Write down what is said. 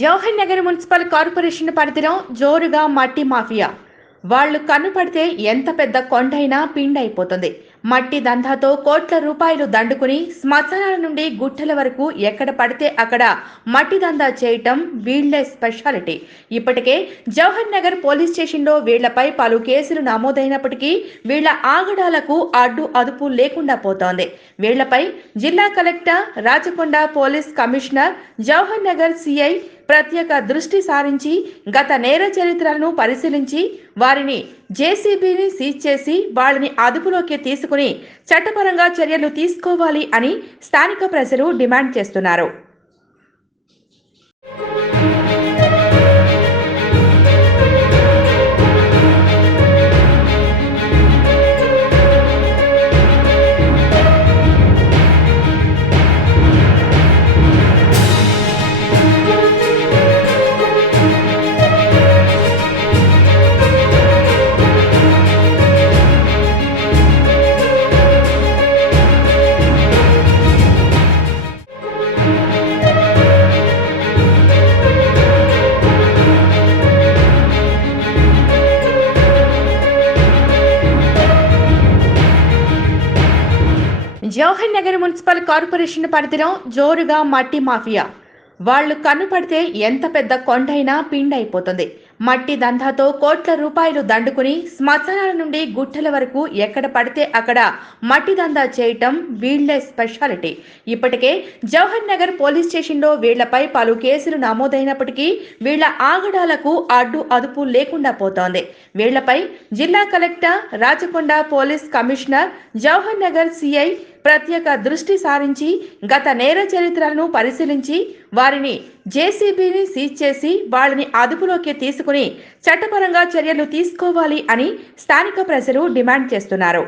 Jawahar Nagar municipal corporation పరిధిలో జోరుగా మట్టి మాఫియా వాళ్ళు కనుపడితే ఎంత పెద్ద కొండైనా పిండైపోతుంది మట్టి దందాతో కోట్ల రూపాయలు దండుకుని శ్మశానాల నుండి గుట్టల వరకు ఎక్కడ పడితే అక్కడ మట్టి దందా చేయటం వీళ్లే స్పెషాలిటీ ఇప్పటికే జవహర్ నగర్ పోలీస్ స్టేషన్లో వీళ్లపై పలు కేసులు నమోదైనప్పటికీ వీళ్ల ఆగడాలకు అడ్డు అదుపు లేకుండా పోతోంది వీళ్లపై జిల్లా collector Rachakonda police commissioner Jawahar Nagar CI ప్రత్యేక దృష్టి సారించి గత నేర చరిత్రలను పరిశీలించి వారిని జేసీబీని సీజ్ చేసి వాళ్ళని అదుపులోకి తీసుకుని చట్టపరంగా చర్యలు తీసుకోవాలి అని స్థానిక ప్రజలు డిమాండ్ చేస్తున్నారు జవహర్ నగర్ మున్సిపల్ కార్పొరేషన్ పరిధిలో జోరుగా మట్టి మాఫియా వాళ్ళు కన్నుపడితే ఎంత పెద్ద కొండైనా పిండైపోతుంది మట్టి దంధాతో కోట్ల రూపాయలు దండుకుని శ్మశానాల నుండి గుట్టల వరకు ఎక్కడ పడితే అక్కడ మట్టి దందా చేయటం వీళ్లే స్పెషాలిటీ ఇప్పటికే జవహర్ నగర్ పోలీస్ స్టేషన్లో వీళ్లపై పలు కేసులు నమోదైనప్పటికీ వీళ్ల ఆగడాలకు అడ్డు అదుపు లేకుండా పోతోంది వీళ్లపై జిల్లా collector Rachakonda police commissioner Jawahar Nagar CI ప్రత్యేక దృష్టి సారించి గత నేర చరిత్రలను పరిశీలించి వారిని జేసీబీని సీజ్ చేసి వాళ్ళని అదుపులోకి తీసుకుని చట్టపరంగా చర్యలు తీసుకోవాలి అని స్థానిక ప్రజలు డిమాండ్ చేస్తున్నారు